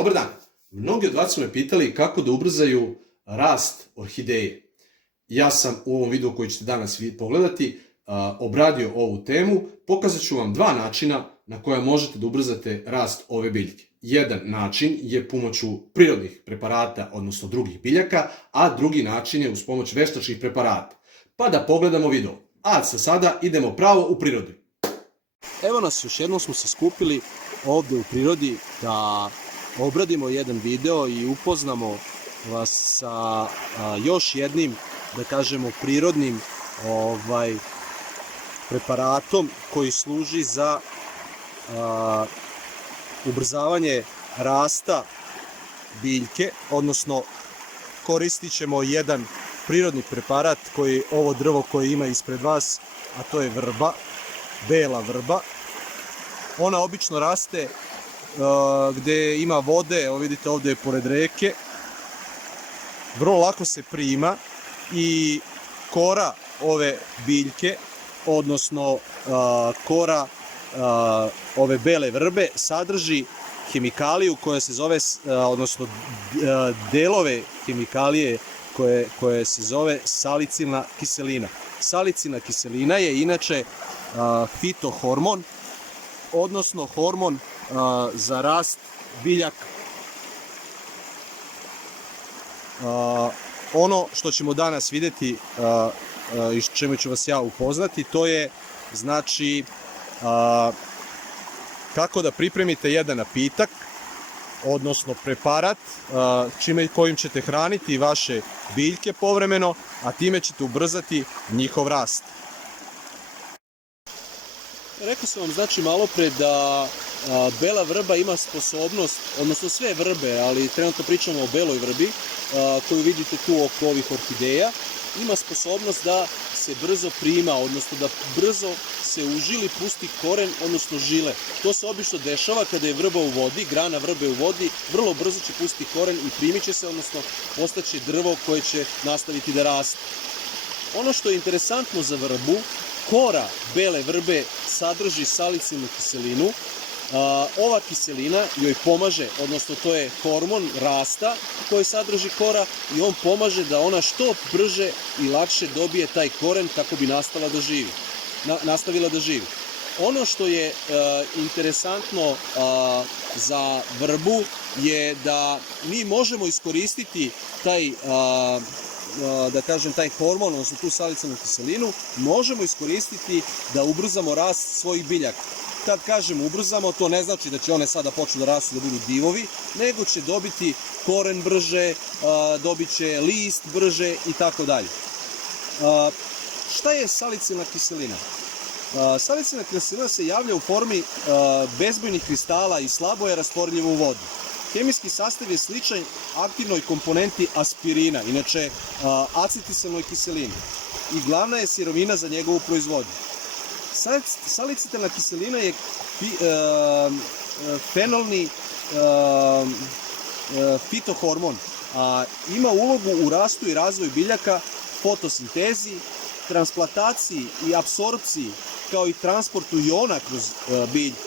Dobar dan! Mnogi od vas su me pitali kako da ubrzaju rast orhideje. Ja sam u ovom videu koji ćete danas pogledati obradio ovu temu. Pokazat ću vam dva načina na koja možete da ubrzate rast ove biljke. Jedan način je pomoću prirodnih preparata, odnosno drugih biljaka, a drugi način je uz pomoć veštačkih preparata. Pa da pogledamo video. A sada idemo pravo u prirodi. Evo nas, još jednom smo se skupili ovde u prirodi da obradimo jedan video i upoznamo vas sa još jednim, da kažemo, prirodnim preparatom koji služi za ubrzavanje rasta biljke, odnosno koristit ćemo jedan prirodni preparat koji ovo drvo koje ima ispred vas, a to je vrba, bela vrba. Ona obično raste gde ima vode, evo vidite ovde je pored reke, vrlo lako se prima i kora ove biljke, odnosno kora ove bele vrbe sadrži hemikaliju koja se zove, odnosno delove hemikalije koje se zove salicilna kiselina. Salicilna kiselina je inače fitohormon, odnosno hormon za rast biljaka. Ono što ćemo danas videti i čemu ću vas ja upoznati, to je znači kako da pripremite jedan napitak, odnosno preparat kojim ćete hraniti vaše biljke povremeno, a time ćete ubrzati njihov rast. Rekao sam vam znači malo pre da bela vrba ima sposobnost, odnosno sve vrbe, ali trenutno pričamo o beloj vrbi koju vidite tu oko ovih orhideja, ima sposobnost da se brzo prima, odnosno da brzo se u žili pusti koren, odnosno žile. To se obično dešava kada je vrba u vodi, grana vrbe u vodi, vrlo brzo će pustiti koren i primit će se, odnosno postaće drvo koje će nastaviti da raste. Ono što je interesantno za vrbu, kora bele vrbe sadrži salicilnu kiselinu. Ova kiselina joj pomaže, odnosno to je hormon rasta koji sadrži kora i on pomaže da ona što brže i lakše dobije taj koren kako bi nastavila da živi. Ono što je interesantno za vrbu je da mi možemo iskoristiti taj taj hormon, odnosno tu salicilnu kiselinu, možemo iskoristiti da ubrzamo rast svojih biljaka. Kad kažemo ubrzamo, to ne znači da će one sada počnu da rastu da budu divovi, nego će dobiti koren brže, dobit će list brže i tako dalje. Šta je salicilna kiselina? Salicilna kiselina se javlja u formi bezbojnih kristala i slabo je rastvorljiva u vodi. Hemijski sastav je sličan aktivnoj komponenti aspirina, inače acetilnoj kiselini, i glavna je sirovina za njegovu proizvodnju. Salicilna kiselina je fenolni fitohormon, a ima ulogu u rastu i razvoju biljaka, fotosintezi, transplantaciji i apsorpciji, kao i transportu jona kroz biljke.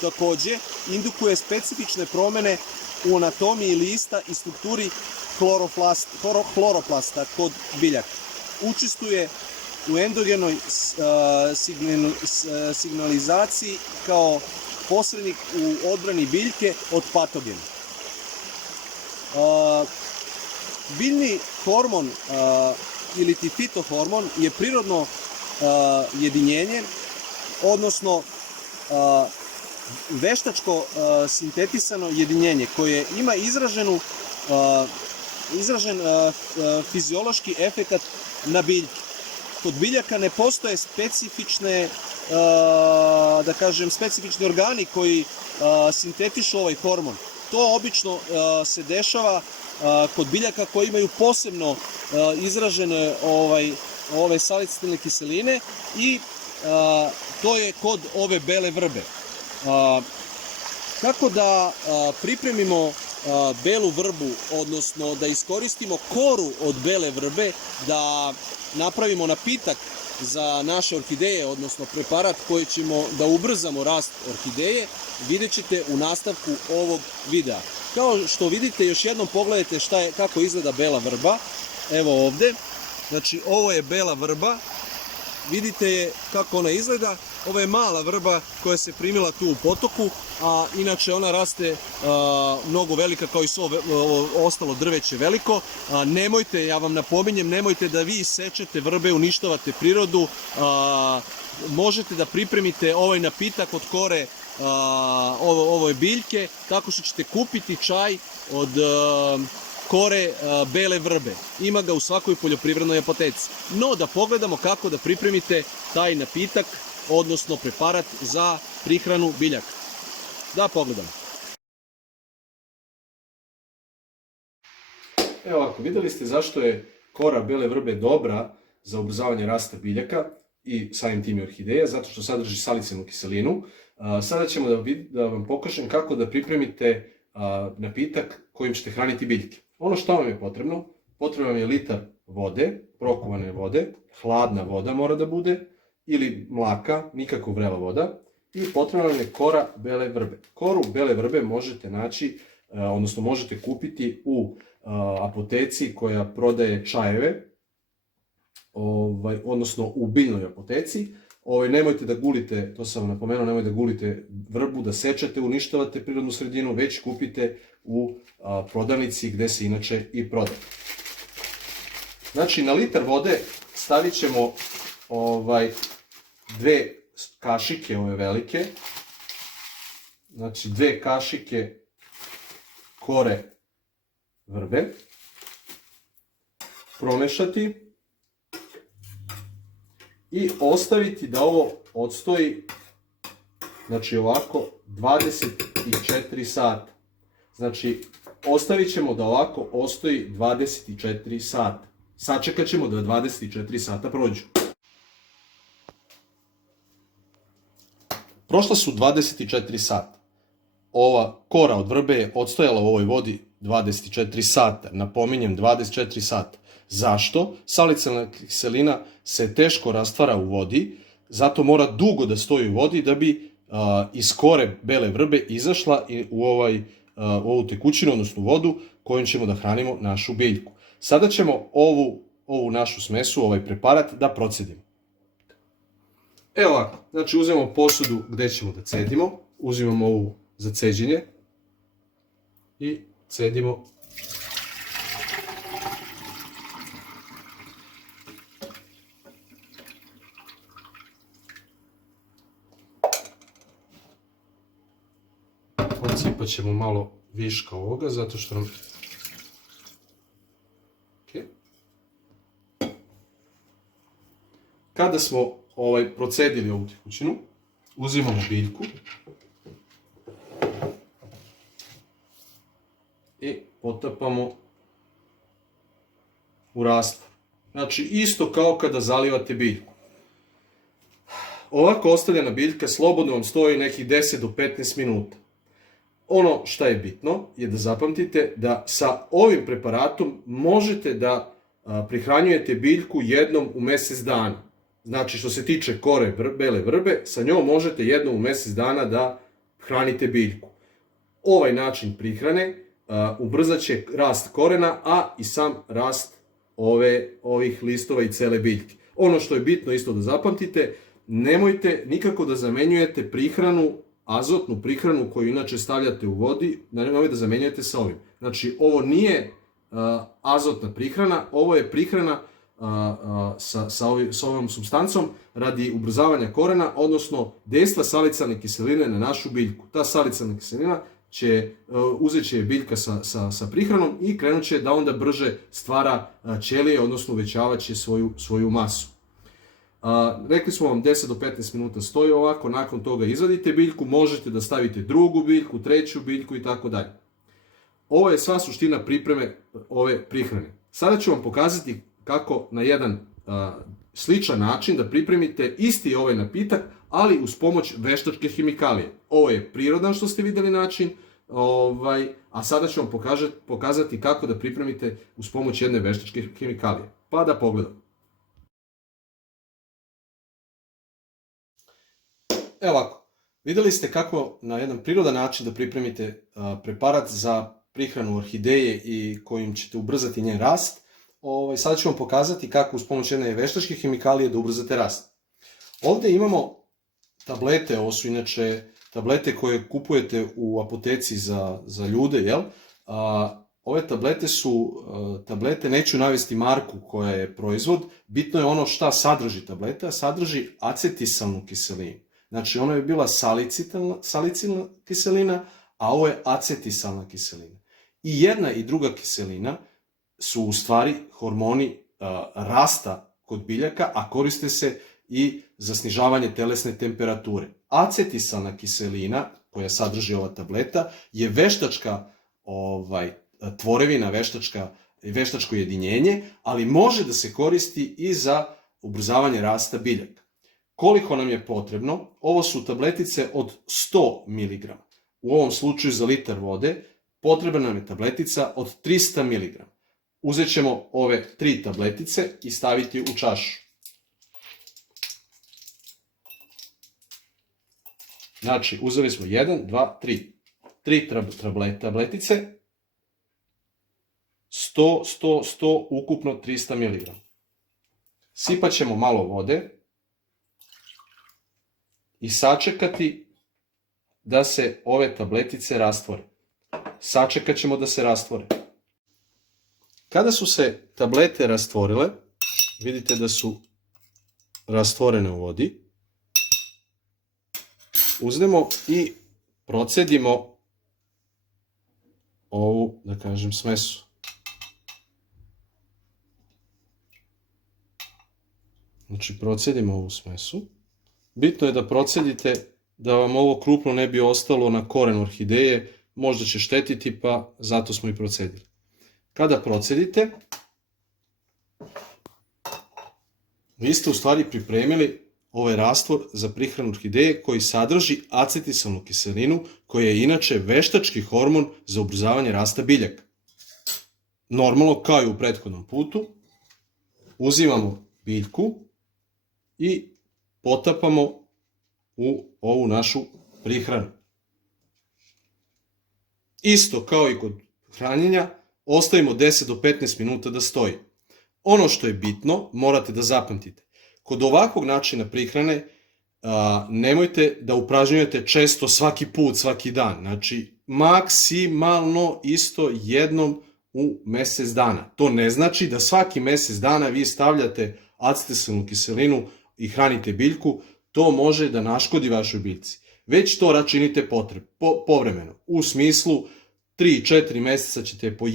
Takođe, indukuje specifične promene u anatomiji lista i strukturi hloroplasta kod biljaka. Učestvuje u endogenoj signalizaciji kao posrednik u odbrani biljke od patogena. Biljni hormon ili ti fitohormon je prirodno jedinjenje, odnosno veštačko sintetisano jedinjenje koje ima izražen fiziološki efekat na biljke. Kod biljaka ne postoje specifični organi koji sintetišu ovaj hormon. To obično se dešava kod biljaka koji imaju posebno izražene ove salicilne kiseline i to je kod ove bele vrbe. Kako da pripremimo belu vrbu, odnosno da iskoristimo koru od bele vrbe, da napravimo napitak za naše orhideje, odnosno preparat koji ćemo da ubrzamo rast orhideje, vidjet ćete u nastavku ovog videa. Kao što vidite, još jednom pogledajte kako izgleda bela vrba. Evo ovde. Znači, ovo je bela vrba. Vidite je kako ona izgleda. Ovo je mala vrba koja se primila tu u potoku, a inače ona raste mnogo velika kao i svo ostalo drveće veliko. Nemojte, ja vam napominjem, nemojte da vi sečete vrbe, uništavate prirodu. Možete da pripremite ovaj napitak od kore ove biljke tako što ćete kupiti čaj od kore bele vrbe. Ima ga u svakoj poljoprivrednoj apoteci. No, da pogledamo kako da pripremite taj napitak, odnosno preparat za prihranu biljaka. Da pogledamo. Evo ovako, vidjeli ste zašto je kora bele vrbe dobra za ubrzavanje rasta biljaka i samim tim i orhideja, zato što sadrži salicilnu kiselinu. Sada ćemo da vam pokažem kako da pripremite napitak kojim ćete hraniti biljke. Ono što vam je potrebno, potrebno vam je litar vode, prokuvane vode, hladna voda mora da bude, ili mlaka, nikako vrela voda, i potrebna vam je kora bele vrbe. Koru bele vrbe možete naći, odnosno možete kupiti u apoteci koja prodaje čajeve, odnosno u biljnoj apoteci. Nemojte da gulite, to sam vam napomenuo, nemojte da gulite vrbu, da sečete, uništavate prirodnu sredinu, već kupite u prodavnici gde se inače i prodaje. Znači, na litar vode stavit ćemo dve kašike, ove velike, znači 2 kašike kore vrbe, promešati i ostaviti da ovo odstoji, znači ovako, 24 sata. Znači, ostavit ćemo da ovako ostoji 24 sata. Sačekat ćemo da 24 sata prođu. Prošla su 24 sata. Ova kora od vrbe je odstojala u ovoj vodi 24 sata. Napominjem, 24 sata. Zašto? Salicilna kiselina se teško rastvara u vodi, zato mora dugo da stoji u vodi da bi iz kore bele vrbe izašla u ovu tekućinu, odnosno vodu kojom ćemo da hranimo našu biljku. Sada ćemo ovu našu smesu, ovaj preparat, da procedimo. Evo ovako, znači uzmemo posudu gde ćemo da cedimo, uzimamo ovu za ceđenje i cedimo. Odsipat ćemo malo viška ovoga, zato što nam... Kada smo procedili ovu tekućinu, uzimamo biljku i potapamo u rastvor. Znači, isto kao kada zalivate biljku. Ovako ostavljena biljka slobodno vam stoji nekih 10 do 15 minuta. Ono što je bitno je da zapamtite da sa ovim preparatom možete da prihranjujete biljku jednom u mesec dana. Znači, što se tiče kore bele vrbe, sa njom možete jednom u mesec dana da hranite biljku. Ovaj način prihrane ubrzat će rast korena, a i sam rast ovih listova i cele biljke. Ono što je bitno isto da zapamtite, nemojte nikako da zamenjujete prihranu, azotnu prihranu koju inače stavljate u vodi, nemojte da zamenjujete sa ovim. Znači, ovo nije azotna prihrana, ovo je prihrana sa ovom supstancom radi ubrzavanja korena, odnosno dejstva salicilne kiseline na našu biljku. Ta salicilna kiselina uzet će biljka sa prihranom i krenut će da onda brže stvara ćelije, odnosno uvećavat će svoju masu. Rekli smo vam 10 do 15 minuta stoji ovako, nakon toga izvadite biljku, možete da stavite drugu biljku, treću biljku i tako dalje. Ovo je sva suština pripreme ove prihrane. Sada ću vam pokazati kako na jedan sličan način da pripremite isti ovaj napitak, ali uz pomoć veštačke hemikalije. Ovo je prirodan, što ste videli, način, a sada ću vam pokazati kako da pripremite uz pomoć jedne veštačke hemikalije. Pa da pogledamo. Evo ovako, videli ste kako na jedan prirodan način da pripremite preparat za prihranu orhideje i kojim ćete ubrzati njen rast, sada ću vam pokazati kako uz pomoć jedne veštačke hemikalije da ubrzate rast. Ovdje imamo tablete, ovo su inače tablete koje kupujete u apoteci za ljude, jel? Ove tablete su tablete, neću navesti marku koja je proizvod, bitno je ono šta sadrži tableta, sadrži acetisalnu kiselinu. Znači ona je bila salicilna kiselina, a ovo je acetisalna kiselina. I jedna i druga kiselina su u stvari hormoni rasta kod biljaka, a koriste se i za snižavanje telesne temperature. Acetisalna kiselina, koja sadrži ova tableta, je veštačka tvorevina, veštačko jedinjenje, ali može da se koristi i za ubrzavanje rasta biljaka. Koliko nam je potrebno? Ovo su tabletice od 100 mg. U ovom slučaju za litar vode potrebna nam je tabletica od 300 mg. Uzet ćemo ove 3 tabletice i staviti u čašu. Znači, uzeli smo 1, 2, 3. 3 tabletice, 100, ukupno 300 mg. Sipat ćemo malo vode i sačekati da se ove tabletice rastvore. Sačekat ćemo da se rastvore. Kada su se tablete rastvorile, vidite da su rastvorene u vodi, uzmemo i procedimo ovu, da kažem, smesu. Znači, procedimo ovu smesu. Bitno je da procedite da vam ovo krupno ne bi ostalo na korenu orhideje, možda će štetiti, pa zato smo i procedili. Kada procedite, vi ste u stvari pripremili ovaj rastvor za prihranu orhideje koji sadrži acetisalnu kiselinu, koja je inače veštački hormon za ubrzavanje rasta biljaka. Normalno, kao i u prethodnom putu, uzimamo biljku i potapamo u ovu našu prihranu. Isto kao i kod hranjenja, ostavimo 10 do 15 minuta da stoji. Ono što je bitno, morate da zapamtite. Kod ovakvog načina prihrane nemojte da upražnjujete često svaki put, svaki dan. Znači, maksimalno isto jednom u mjesec dana. To ne znači da svaki mjesec dana vi stavljate acetisalnu kiselinu i hranite biljku. To može da naškodi vašoj biljci. Već to činite povremeno. U smislu 3-4 mjeseca ćete po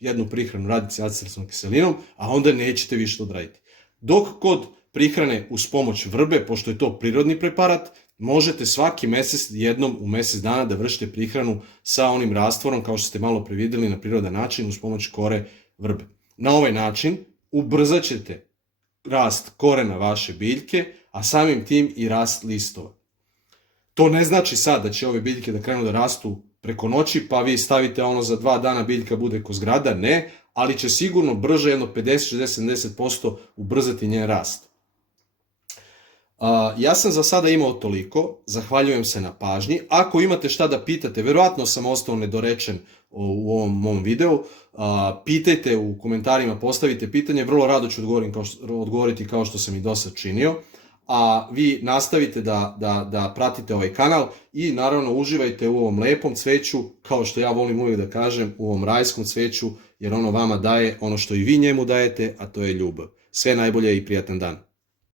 jednu prihranu raditi s acetisalnom kiselinom, a onda nećete više to odraditi. Dok kod prihrane uz pomoć vrbe, pošto je to prirodni preparat, možete svaki mjesec, jednom u mjesec dana da vršite prihranu sa onim rastvorom, kao što ste malo previdjeli, na prirodan način uz pomoć kore vrbe. Na ovaj način ubrzat ćete rast korena vaše biljke, a samim tim i rast listova. To ne znači sad da će ove biljke da krenu da rastu preko noći, pa vi stavite ono za 2 dana biljka bude ko zgrada, ne, ali će sigurno brže, jedno 50, 60, 70% ubrzati njen rast. Ja sam za sada imao toliko, zahvaljujem se na pažnji. Ako imate šta da pitate, verovatno sam ostao nedorečen u ovom mom videu, pitajte u komentarima, postavite pitanje, vrlo rado ću odgovoriti kao što sam i do sad činio. A vi nastavite da pratite ovaj kanal i naravno uživajte u ovom lepom cveću, kao što ja volim uvijek da kažem, u ovom rajskom cveću, jer ono vama daje ono što i vi njemu dajete, a to je ljubav. Sve najbolje i prijatan dan.